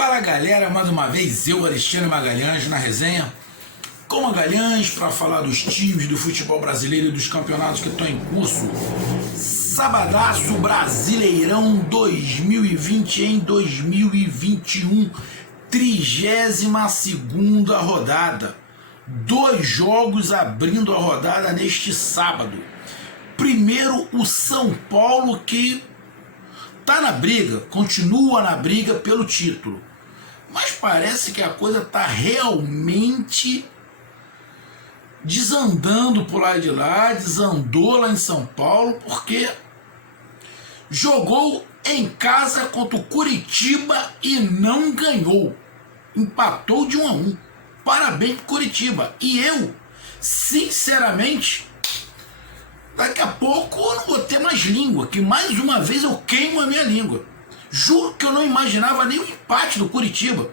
Fala galera, mais uma vez eu, Alexandre Magalhães, na resenha com Magalhães para falar dos times do futebol brasileiro e dos campeonatos que estão em curso. Sabadaço Brasileirão 2020 em 2021, 32ª rodada. 2 jogos abrindo a rodada neste sábado. Primeiro o São Paulo, que tá na briga, continua na briga pelo título, mas parece que a coisa tá realmente desandando por lá de lá, desandou lá em São Paulo, porque jogou em casa contra o Curitiba e não ganhou, empatou de 1-1. Parabéns pro Curitiba. E eu, sinceramente, daqui a pouco eu não vou ter mais língua, que mais uma vez eu queimo a minha língua. Juro que eu não imaginava nem o empate do Curitiba.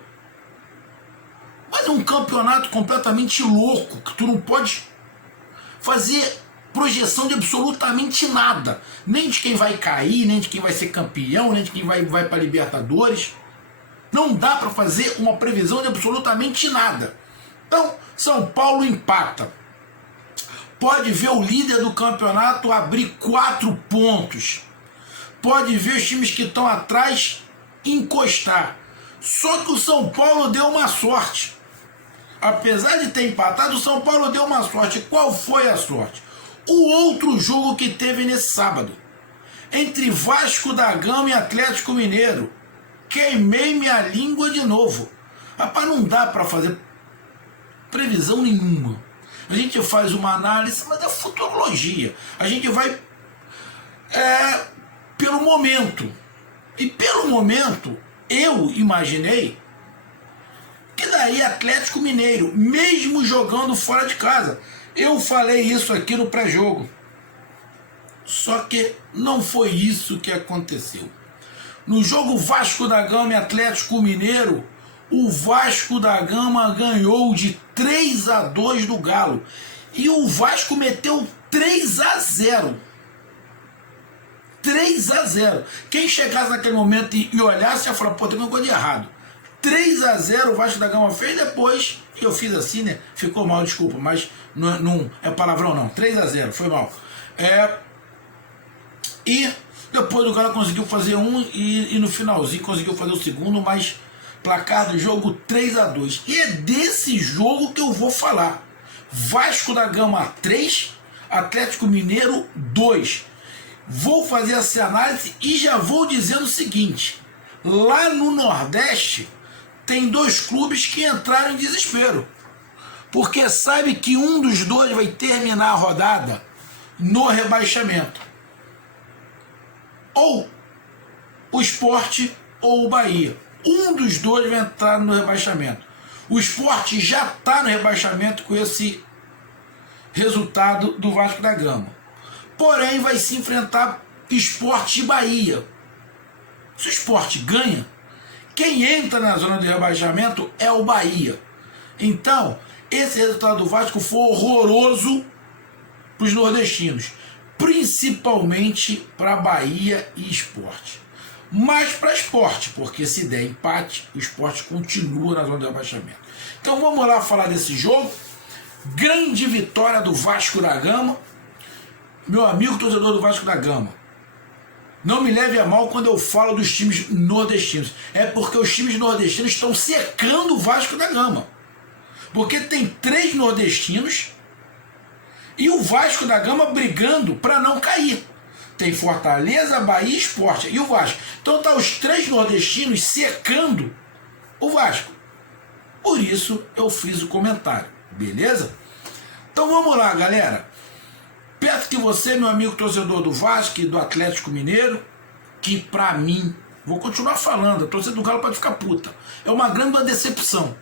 Mas é um campeonato completamente louco, que tu não pode fazer projeção de absolutamente nada. Nem de quem vai cair, nem de quem vai ser campeão, nem de quem vai para Libertadores. Não dá para fazer uma previsão de absolutamente nada. Então, São Paulo empata. Pode ver o líder do campeonato abrir 4 pontos. Pode ver os times que estão atrás encostar. Só que o São Paulo deu uma sorte. Apesar de ter empatado, o São Paulo deu uma sorte. Qual foi a sorte? O outro jogo que teve nesse sábado, entre Vasco da Gama e Atlético Mineiro. Queimei minha língua de novo. Rapaz, não dá para fazer previsão nenhuma. A gente faz uma análise, mas é futurologia. A gente vai pelo momento. E pelo momento, eu imaginei que daí Atlético Mineiro, mesmo jogando fora de casa. Eu falei isso aqui no pré-jogo. Só que não foi isso que aconteceu. No jogo Vasco da Gama e Atlético Mineiro, o Vasco da Gama ganhou de 3-2 do Galo. E o Vasco meteu 3-0. 3-0. Quem chegasse naquele momento e olhasse, ia falar, pô, tem uma coisa de errado. 3-0 o Vasco da Gama fez, depois, e eu fiz assim, né? Ficou mal, desculpa, mas não é palavrão não. 3-0, foi mal. E depois o Galo conseguiu fazer um e no finalzinho conseguiu fazer o segundo, mas placar do jogo 3-2. E é desse jogo que eu vou falar. Vasco da Gama 3, Atlético Mineiro 2. Vou fazer essa análise e já vou dizendo o seguinte: lá no Nordeste tem 2 clubes que entraram em desespero, porque sabe que um dos 2 vai terminar a rodada no rebaixamento. Ou o Sport ou o Bahia. Um dos 2 vai entrar no rebaixamento. O Sport já está no rebaixamento com esse resultado do Vasco da Gama. Porém, vai se enfrentar Sport e Bahia. Se o Sport ganha, quem entra na zona de rebaixamento é o Bahia. Então, esse resultado do Vasco foi horroroso para os nordestinos, principalmente para Bahia e Sport. Mas para Sport, porque se der empate, o Sport continua na zona de rebaixamento. Então vamos lá falar desse jogo. Grande vitória do Vasco da Gama. Meu amigo torcedor do Vasco da Gama, não me leve a mal quando eu falo dos times nordestinos. É porque os times nordestinos estão secando o Vasco da Gama. Porque tem 3 nordestinos e o Vasco da Gama brigando para não cair. Tem Fortaleza, Bahia e Sport. E o Vasco. Então tá os 3 nordestinos secando o Vasco. Por isso eu fiz o comentário. Beleza? Então vamos lá, galera. Peço que você, meu amigo torcedor do Vasco e do Atlético Mineiro, que pra mim, vou continuar falando, a torcida do Galo pode ficar puta. É uma grande decepção.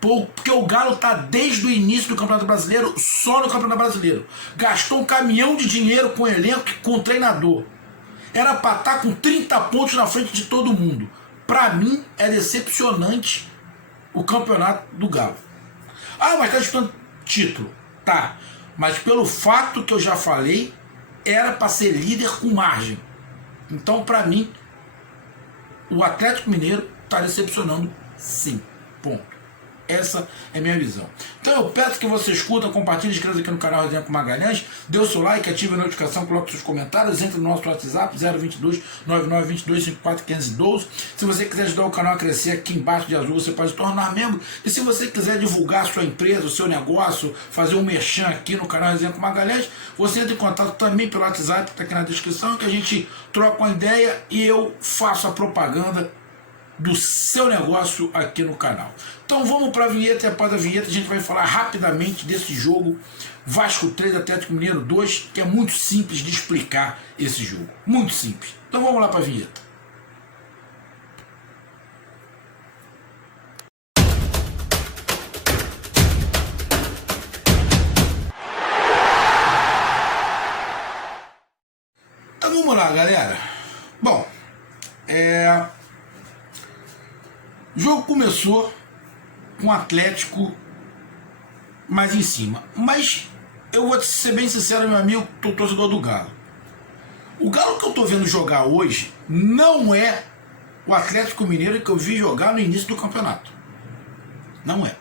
Porque o Galo tá desde o início do Campeonato Brasileiro só no Campeonato Brasileiro. Gastou um caminhão de dinheiro com o elenco e com o treinador. Era pra estar com 30 pontos na frente de todo mundo. Pra mim é decepcionante o Campeonato do Galo. Ah, mas tá disputando título. Tá. Mas pelo fato que eu já falei, era para ser líder com margem. Então, para mim, o Atlético Mineiro está decepcionando sim. Ponto. Essa é a minha visão. Então eu peço que você escuta, compartilhe, inscreva aqui no canal Resenha com Magalhães, dê o seu like, ative a notificação, coloque seus comentários, entre no nosso WhatsApp 022 9922 541512. Se você quiser ajudar o canal a crescer, aqui embaixo de azul você pode tornar membro. E se você quiser divulgar a sua empresa, o seu negócio, fazer um merchan aqui no canal Resenha com Magalhães, você entra em contato também pelo WhatsApp, que está aqui na descrição, que a gente troca uma ideia e eu faço a propaganda do seu negócio aqui no canal. Então vamos para a vinheta, e após a vinheta a gente vai falar rapidamente desse jogo Vasco 3, Atlético Mineiro 2, que é muito simples de explicar esse jogo. Muito simples. Então vamos lá para a vinheta. Então vamos lá, galera. Bom, o jogo começou com o Atlético mais em cima. Mas eu vou ser bem sincero, meu amigo, tô torcedor do Galo. O Galo que eu tô vendo jogar hoje não é o Atlético Mineiro que eu vi jogar no início do campeonato. Não é.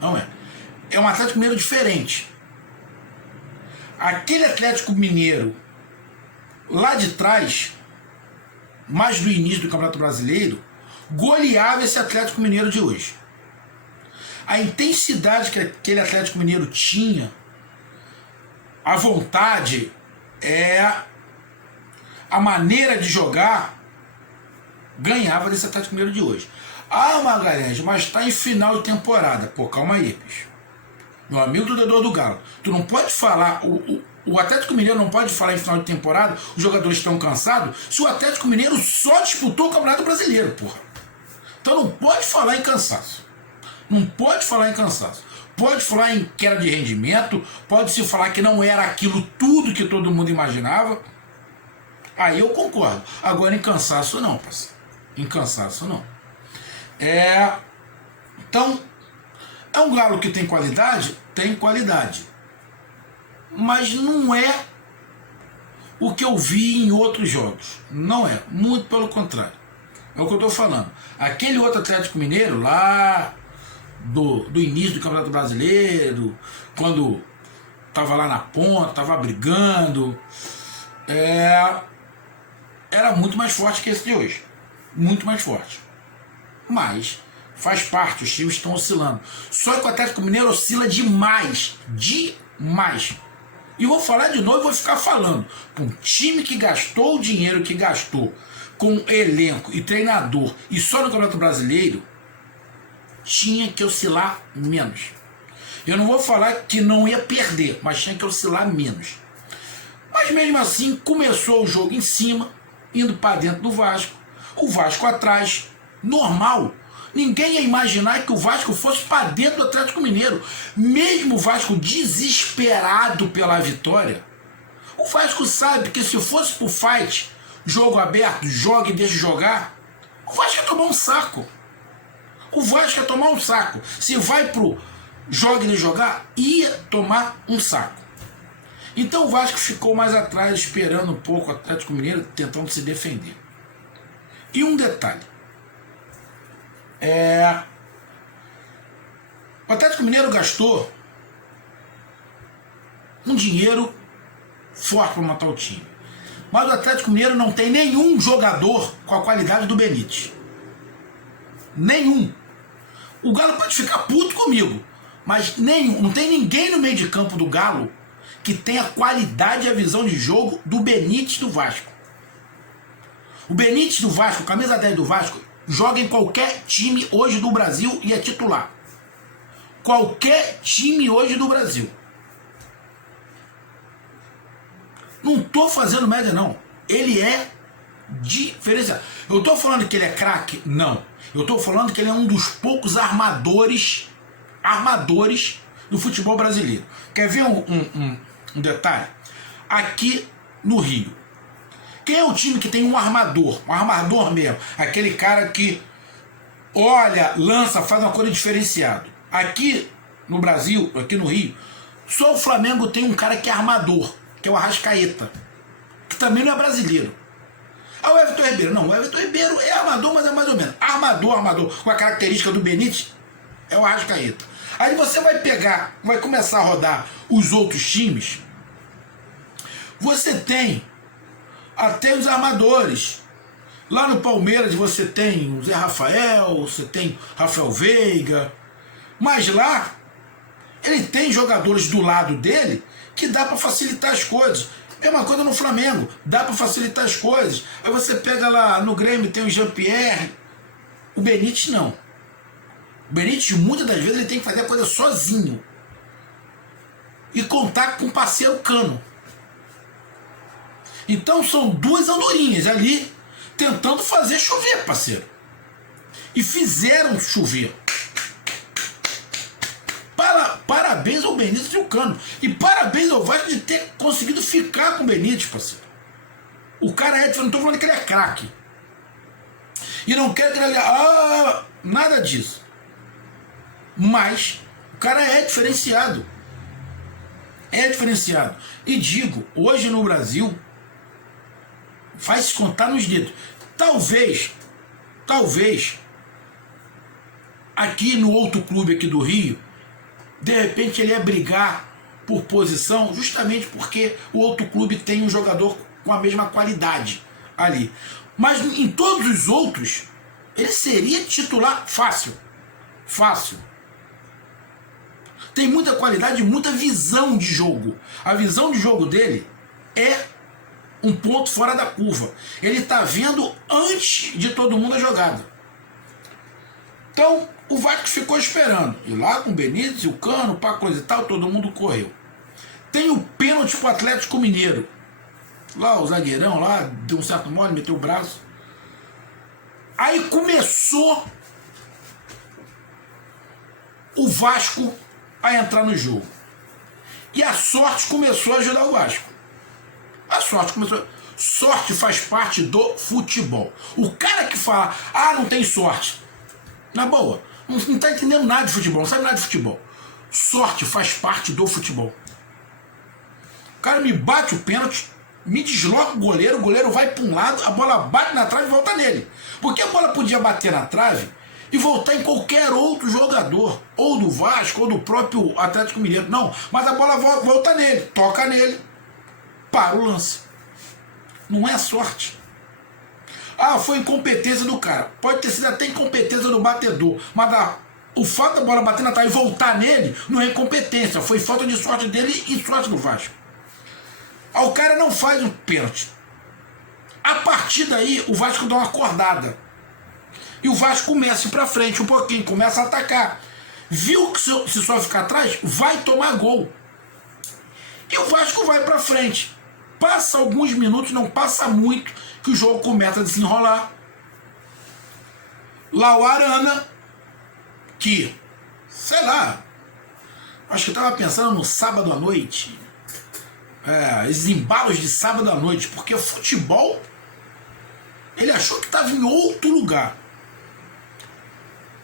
Não é. É um Atlético Mineiro diferente. Aquele Atlético Mineiro lá de trás, mais do início do Campeonato Brasileiro, goleava esse Atlético Mineiro de hoje. A intensidade que aquele Atlético Mineiro tinha, a vontade, a maneira de jogar, ganhava desse Atlético Mineiro de hoje. Ah, Magalhães, mas está em final de temporada. Pô, calma aí, bicho. Meu amigo torcedor do Galo, tu não pode falar, o Atlético Mineiro não pode falar em final de temporada, os jogadores estão cansados, se o Atlético Mineiro só disputou o Campeonato Brasileiro, porra. Então não pode falar em cansaço. Não pode falar em cansaço. Pode falar em queda de rendimento, pode se falar que não era aquilo tudo que todo mundo imaginava. Aí eu concordo. Agora em cansaço não, parceiro. Em cansaço não. Então, é um Galo que tem qualidade? Tem qualidade. Mas não é o que eu vi em outros jogos. Não é. Muito pelo contrário. É o que eu estou falando. Aquele outro Atlético Mineiro lá do início do Campeonato Brasileiro, quando estava lá na ponta, estava brigando, era muito mais forte que esse de hoje. Muito mais forte. Mas faz parte, os times estão oscilando. Só que o Atlético Mineiro oscila demais. Demais. E vou falar de novo e vou ficar falando. Um time que gastou o dinheiro que gastou com elenco e treinador e só no Campeonato Brasileiro, tinha que oscilar menos. Eu não vou falar que não ia perder, mas tinha que oscilar menos. Mas mesmo assim, começou o jogo em cima, indo para dentro do Vasco, o Vasco atrás, normal. Ninguém ia imaginar que o Vasco fosse para dentro do Atlético Mineiro. Mesmo o Vasco desesperado pela vitória, o Vasco sabe que se fosse pro fight, jogo aberto, joga e deixa jogar, o Vasco ia tomar um saco. O Vasco ia tomar um saco. Se vai pro joga e deixa jogar, ia tomar um saco. Então o Vasco ficou mais atrás, esperando um pouco o Atlético Mineiro, tentando se defender. E um detalhe. O Atlético Mineiro gastou um dinheiro forte para matar o time. Mas o Atlético Mineiro não tem nenhum jogador com a qualidade do Benítez. Nenhum. O Galo pode ficar puto comigo, mas nenhum. Não tem ninguém no meio de campo do Galo que tenha a qualidade e a visão de jogo do Benítez do Vasco. O Benítez do Vasco, camisa 10 do Vasco, joga em qualquer time hoje do Brasil e é titular. Qualquer time hoje do Brasil. Não tô fazendo média, não. Ele é diferenciado. Eu tô falando que ele é craque? Não. Eu tô falando que ele é um dos poucos armadores do futebol brasileiro. Quer ver um detalhe? Aqui no Rio, quem é o time que tem um armador mesmo, aquele cara que olha, lança, faz uma coisa diferenciada? Aqui no Brasil, aqui no Rio, só o Flamengo tem um cara que é armador, que é o Arrascaeta, que também não é brasileiro. Ah, o Everton Ribeiro. Não, o Everton Ribeiro é armador, mas é mais ou menos. Armador, com a característica do Benítez, é o Arrascaeta. Aí você vai pegar, vai começar a rodar os outros times. Você tem até os armadores. Lá no Palmeiras você tem o Zé Rafael, você tem Rafael Veiga. Mas lá, ele tem jogadores do lado dele que dá para facilitar as coisas. Mesma coisa no Flamengo, dá para facilitar as coisas. Aí você pega lá no Grêmio, tem o Jean-Pierre. O Benítez não. O Benítez, muitas das vezes, ele tem que fazer a coisa sozinho. E contar com o parceiro Cano. Então são duas andorinhas ali tentando fazer chover, parceiro. E fizeram chover. Parabéns ao Benítez e ao Cano. E parabéns ao Vasco de ter conseguido ficar com o Benítez, parceiro. O cara é, não estou falando que ele é craque. E não quero que ele... nada disso. Mas o cara é diferenciado. É diferenciado. E digo, hoje no Brasil, faz-se contar nos dedos. Talvez, aqui no outro clube aqui do Rio, de repente ele ia brigar por posição, justamente porque o outro clube tem um jogador com a mesma qualidade ali. Mas em todos os outros, ele seria titular fácil. Fácil. Tem muita qualidade, muita visão de jogo. A visão de jogo dele é um ponto fora da curva. Ele está vendo antes de todo mundo a jogada. Então, o Vasco ficou esperando. E lá com o Benítez, o Cano, pá, coisa e tal, todo mundo correu. Tem o pênalti pro Atlético Mineiro. Lá o zagueirão lá, deu um certo mole, meteu o braço. Aí começou o Vasco a entrar no jogo. E a sorte começou a ajudar o Vasco. A sorte começou. Sorte faz parte do futebol. O cara que fala, não tem sorte. Na boa, não tá entendendo nada de futebol, não sabe nada de futebol. Sorte faz parte do futebol. O cara me bate o pênalti, me desloca o goleiro vai para um lado, a bola bate na trave e volta nele. Porque a bola podia bater na trave e voltar em qualquer outro jogador, ou do Vasco, ou do próprio Atlético Mineiro. Não, mas a bola volta nele, toca nele, para o lance. Não é sorte. Foi incompetência do cara. Pode ter sido até incompetência do batedor, mas o fato da bola bater na trave e voltar nele não é incompetência, foi falta de sorte dele e sorte do Vasco. O cara não faz um pênalti. A partir daí, o Vasco dá uma acordada. E o Vasco começa a ir pra frente um pouquinho, começa a atacar. Viu que se só ficar atrás, vai tomar gol. E o Vasco vai pra frente. Passa alguns minutos, não passa muito, que o jogo começa a desenrolar. Lá o Arana, que, sei lá, acho que eu estava pensando no sábado à noite. Esses embalos de sábado à noite, porque o futebol, ele achou que estava em outro lugar.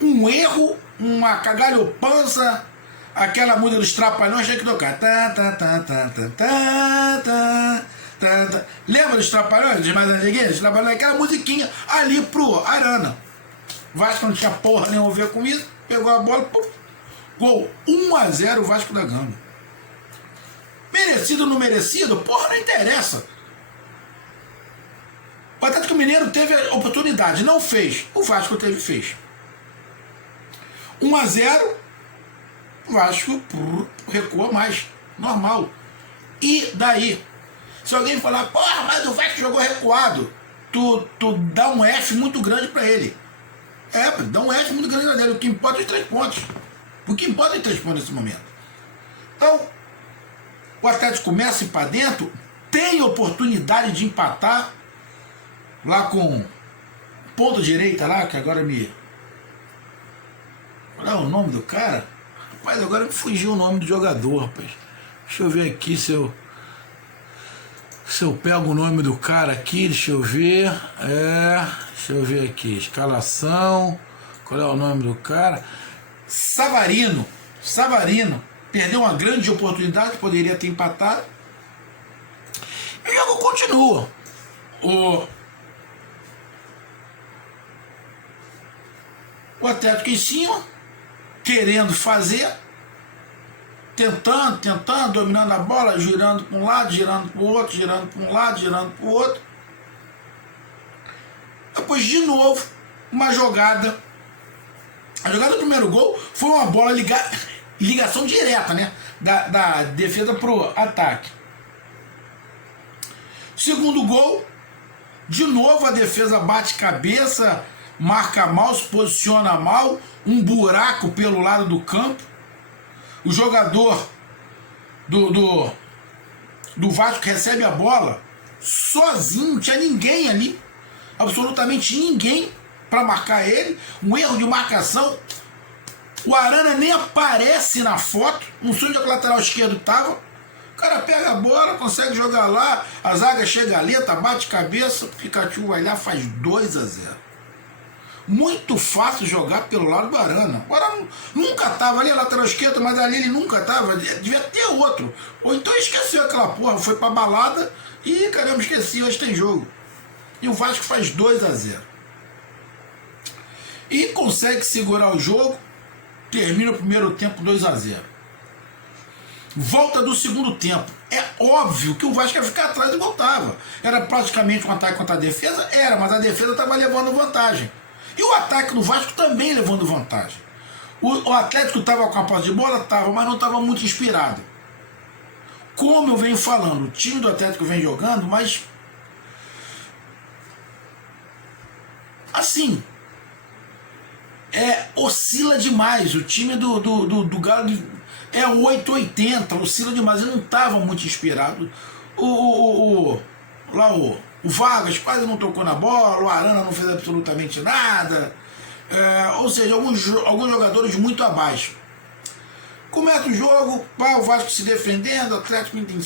Um erro, uma cagalhopança, aquela música dos Trapalhões tinha que tocar. Lembra dos Trapalhões? Dos mais antiguinhos? Trapalhões, aquela musiquinha ali pro Arana. Vasco não tinha porra nenhuma a ver com isso, pegou a bola, pum, gol. 1-0 o Vasco da Gama. Merecido ou não merecido? Porra, não interessa. O Atlético Mineiro teve a oportunidade, não fez. O Vasco fez. 1-0, o Vasco recua mais. Normal. E daí? Se alguém falar, porra, mas o Vasco jogou recuado, tu dá um F muito grande pra ele. Dá um F muito grande pra ele. O que importa é os 3 pontos. O que importa é os 3 pontos nesse momento. Então, o Atlético começa a ir pra dentro, tem oportunidade de empatar lá com ponta direita lá, que agora me... Qual é o nome do cara? Rapaz, agora me fugiu o nome do jogador, rapaz. Deixa eu ver aqui se eu pego o nome do cara aqui, deixa eu ver. Deixa eu ver aqui. Escalação. Qual é o nome do cara? Savarino. Perdeu uma grande oportunidade, poderia ter empatado. E o jogo continua. O Atlético em cima, querendo fazer, tentando, dominando a bola, girando para um lado, girando para o outro, girando para um lado, girando para o outro. Depois, de novo, uma jogada. A jogada do primeiro gol foi uma bola ligação direta, né? Da defesa pro ataque. Segundo gol, de novo a defesa bate cabeça, marca mal, se posiciona mal, um buraco pelo lado do campo. O jogador do Vasco recebe a bola sozinho, não tinha ninguém ali, absolutamente ninguém para marcar ele. Um erro de marcação. O Arana nem aparece na foto, não sei onde o lateral esquerdo estava. O cara pega a bola, consegue jogar lá, a zaga chega ali, bate cabeça, o Pikachu vai lá, faz 2-0. Muito fácil jogar pelo lado do Arana. O Arana nunca estava ali, a lateral esquerda, mas ali ele nunca estava, devia ter outro. Ou então esqueceu aquela porra, foi pra balada e caramba, esqueci, hoje tem jogo. E o Vasco faz 2-0. E consegue segurar o jogo, termina o primeiro tempo 2-0. Volta do segundo tempo. É óbvio que o Vasco ia ficar atrás e voltava. Era praticamente um ataque contra a defesa? Era, mas a defesa estava levando vantagem. E o ataque do Vasco também levando vantagem. O Atlético estava com a posse de bola? Estava, mas não estava muito inspirado. Como eu venho falando, o time do Atlético vem jogando, mas assim, oscila demais. O time do Galo é 880, oscila demais. Ele não estava muito inspirado. O Vargas quase não tocou na bola, o Arana não fez absolutamente nada. Ou seja, alguns jogadores muito abaixo. Começa o jogo, o Vasco se defendendo, o Atlético indo em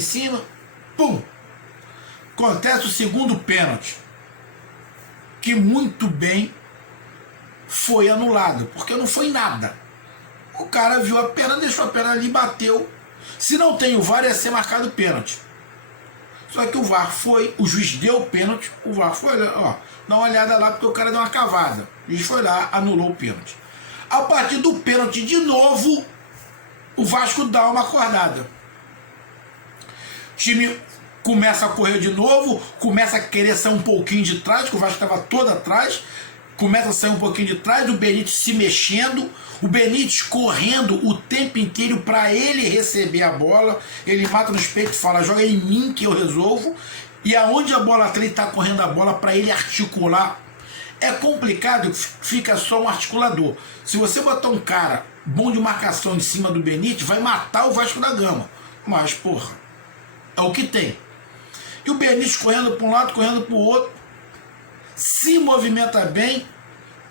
cima. Pum! Acontece o segundo pênalti, que muito bem foi anulado, porque não foi nada. O cara viu a perna, deixou a perna ali, bateu. Se não tem o VAR, ia ser marcado pênalti. Só que o VAR foi, o juiz deu o pênalti, o VAR foi, ó, dá uma olhada lá, porque o cara deu uma cavada. O juiz foi lá, anulou o pênalti. A partir do pênalti, de novo, o Vasco dá uma acordada. O time começa a correr de novo, começa a querer sair um pouquinho de trás, que o Vasco estava todo atrás, começa a sair um pouquinho de trás, o Benítez se mexendo, o Benítez correndo o tempo inteiro para ele receber a bola, ele mata nos peitos e fala, joga em mim que eu resolvo, e aonde a bola ele está correndo a bola para ele articular. É complicado, fica só um articulador. Se você botar um cara bom de marcação em cima do Benítez, vai matar o Vasco da Gama. Mas, porra, é o que tem. E o Benítez correndo para um lado, correndo para o outro, se movimenta bem,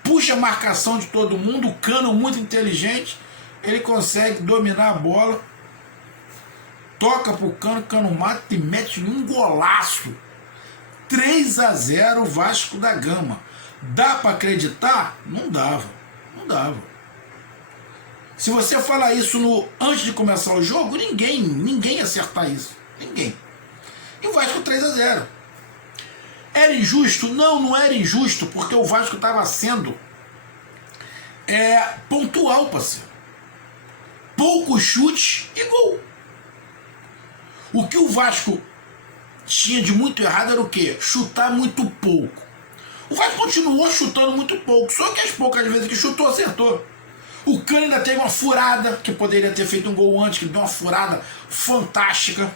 puxa a marcação de todo mundo, o Cano muito inteligente, ele consegue dominar a bola, toca pro Cano, Cano mata e mete um golaço. 3-0 Vasco da Gama. Dá para acreditar? Não dava. Se você falar isso antes de começar o jogo, ninguém ia acertar isso. Ninguém. E o Vasco 3-0. Era injusto? Não era injusto, porque o Vasco estava sendo pontual, parceiro. Poucos chutes e gol. O que o Vasco tinha de muito errado era o quê? Chutar muito pouco. O Vasco continuou chutando muito pouco, só que as poucas vezes que chutou, acertou. O Cano ainda teve uma furada, que poderia ter feito um gol antes, que deu uma furada fantástica.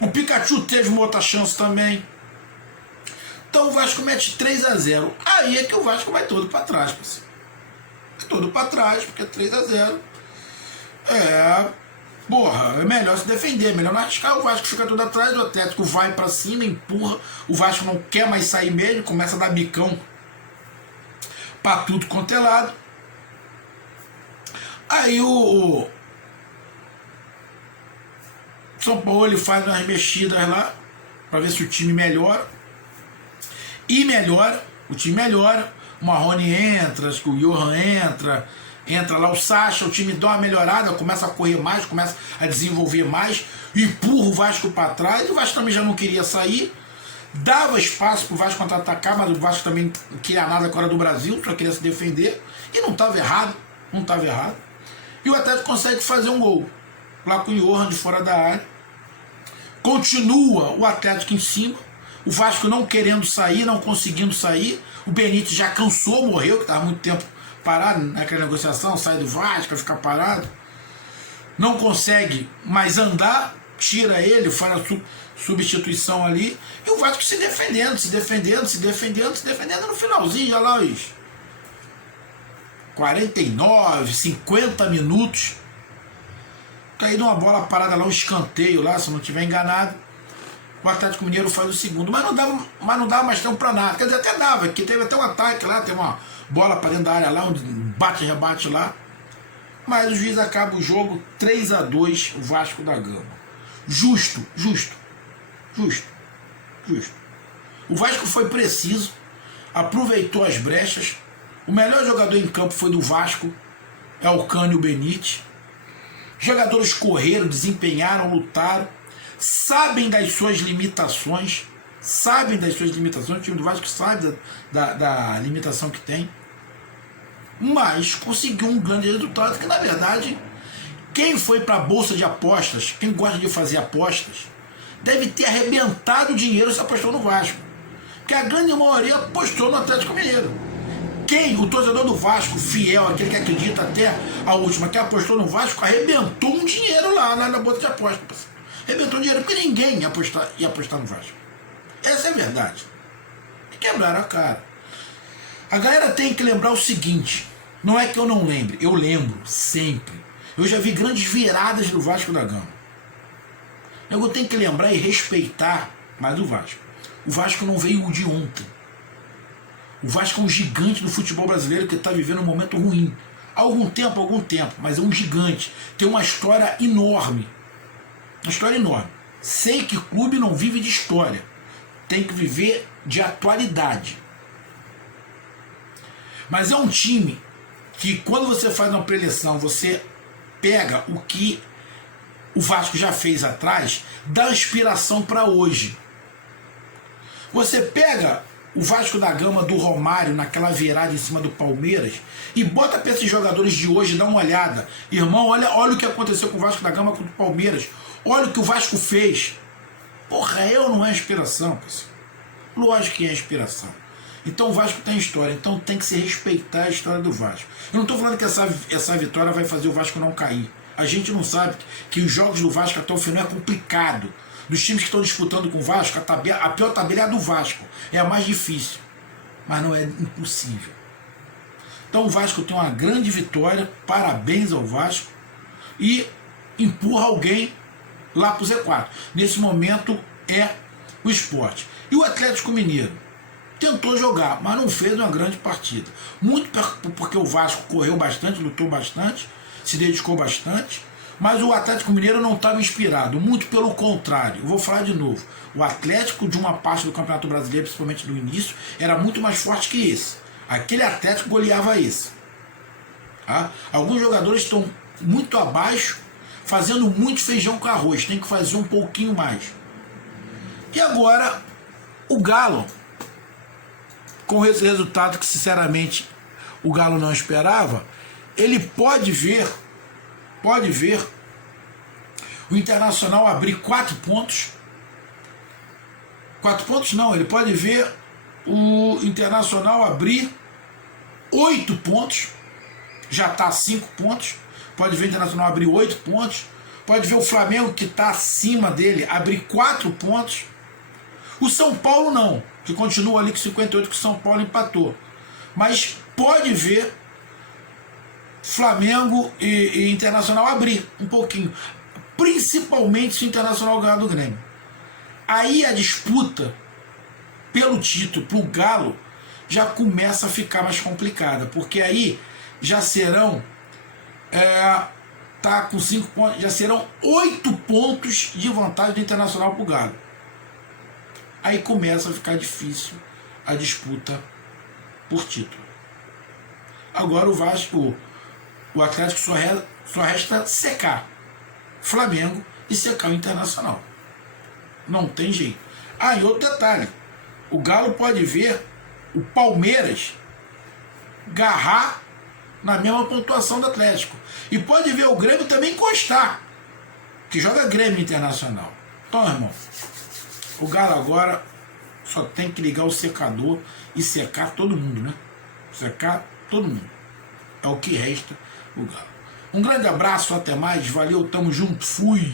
O Pikachu teve uma outra chance também. Então o Vasco mete 3-0. Aí é que o Vasco vai todo para trás, parceiro. Todo para trás, porque 3-0. Porra, é melhor se defender, melhor não arriscar. O Vasco fica todo atrás, o Atlético vai para cima, empurra. O Vasco não quer mais sair mesmo, começa a dar bicão para tudo quanto é lado. Aí o São Paulo ele faz umas mexidas lá para ver se o time melhora. E melhora, o time melhora. O Marrone entra, acho que o Johan entra lá o Sacha, o time dá uma melhorada, começa a correr mais, começa a desenvolver mais, empurra o Vasco para trás, o Vasco também já não queria sair, dava espaço para o Vasco contra-atacar, mas o Vasco também não queria nada com a hora do Brasil, só queria se defender, e não estava errado, não estava errado. E o Atlético consegue fazer um gol, lá com o Johan de fora da área. Continua o Atlético em cima, o Vasco não querendo sair, não conseguindo sair, o Benítez já cansou, morreu, que estava muito tempo parado naquela negociação, sai do Vasco, ficar parado, não consegue mais andar, tira ele, faz a substituição ali, e o Vasco se defendendo, no finalzinho, já lá os 49, 50 minutos, caído uma bola parada lá, um escanteio lá, se não estiver enganado, o Atlético Mineiro faz o segundo, mas não dava mais tempo para nada, quer dizer, até dava, que teve até um ataque lá, tem uma bola para dentro da área lá, um bate-rebate lá, mas o juiz acaba o jogo 3-2, o Vasco da Gama. Justo. O Vasco foi preciso, aproveitou as brechas, o melhor jogador em campo foi do Vasco, é o Cânio Benítez. Os jogadores correram, desempenharam, lutaram, sabem das suas limitações, o time do Vasco sabe da limitação que tem, mas conseguiu um grande resultado que, na verdade, quem foi para a bolsa de apostas, quem gosta de fazer apostas, deve ter arrebentado o dinheiro se apostou no Vasco, porque a grande maioria apostou no Atlético Mineiro. O torcedor do Vasco, fiel, aquele que acredita até a última, que apostou no Vasco, arrebentou um dinheiro lá na bolsa de apostas. Arrebentou um dinheiro porque ninguém ia apostar no Vasco. Essa é a verdade. E quebraram a cara. A galera tem que lembrar o seguinte, não é que eu não lembre, eu lembro sempre. Eu já vi grandes viradas do Vasco da Gama. Eu tenho que lembrar e respeitar mais o Vasco. O Vasco não veio de ontem. O Vasco é um gigante do futebol brasileiro que está vivendo um momento ruim. Há algum tempo, mas é um gigante. Tem uma história enorme. Uma história enorme. Sei que clube não vive de história. Tem que viver de atualidade. Mas é um time que, quando você faz uma preleção, você pega o que o Vasco já fez atrás, dá inspiração para hoje. Você pega o Vasco da Gama do Romário naquela virada em cima do Palmeiras e bota para esses jogadores de hoje, dá uma olhada. Irmão, olha o que aconteceu com o Vasco da Gama contra o Palmeiras. Olha o que o Vasco fez. Porra, não é inspiração, pessoal. Lógico que é inspiração. Então o Vasco tem história, então tem que se respeitar a história do Vasco. Eu não estou falando que essa vitória vai fazer o Vasco não cair. A gente não sabe que os jogos do Vasco até o final é complicado. Dos times que estão disputando com o Vasco, a pior tabela é a do Vasco. É a mais difícil. Mas não é impossível. Então o Vasco tem uma grande vitória. Parabéns ao Vasco. E empurra alguém lá para o Z4. Nesse momento é o Sport. E o Atlético Mineiro tentou jogar, mas não fez uma grande partida. Muito porque o Vasco correu bastante, lutou bastante, se dedicou bastante. Mas o Atlético Mineiro não estava inspirado, muito pelo contrário. Eu vou falar de novo. O Atlético, de uma parte do Campeonato Brasileiro, principalmente do início, era muito mais forte que esse. Aquele Atlético goleava esse. Tá? Alguns jogadores estão muito abaixo, fazendo muito feijão com arroz. Tem que fazer um pouquinho mais. E agora, o Galo, com esse resultado que, sinceramente, o Galo não esperava, ele pode ver o Internacional abrir 4 pontos. 4 pontos não, ele pode ver o Internacional abrir 8 pontos. Já está a 5 pontos. Pode ver o Internacional abrir 8 pontos. Pode ver o Flamengo, que está acima dele, abrir 4 pontos. O São Paulo não, que continua ali com 58, que o São Paulo empatou. Mas pode ver Flamengo e Internacional abrir um pouquinho, principalmente se o Internacional ganhar do Grêmio. Aí a disputa pelo título pro Galo já começa a ficar mais complicada, porque aí já serão tá com 5 pontos, já serão 8 pontos de vantagem do Internacional pro Galo. Aí começa a ficar difícil a disputa por título. Agora o Atlético só resta secar Flamengo e secar o Internacional. Não tem jeito. E outro detalhe, O Galo pode ver o Palmeiras garrar na mesma pontuação do Atlético. E pode ver o Grêmio também encostar, que joga Grêmio Internacional. Então, irmão, o Galo agora só tem que ligar o secador e secar todo mundo, né? Secar todo mundo. É o que resta o Galo. Um grande abraço, até mais, valeu, tamo junto, fui!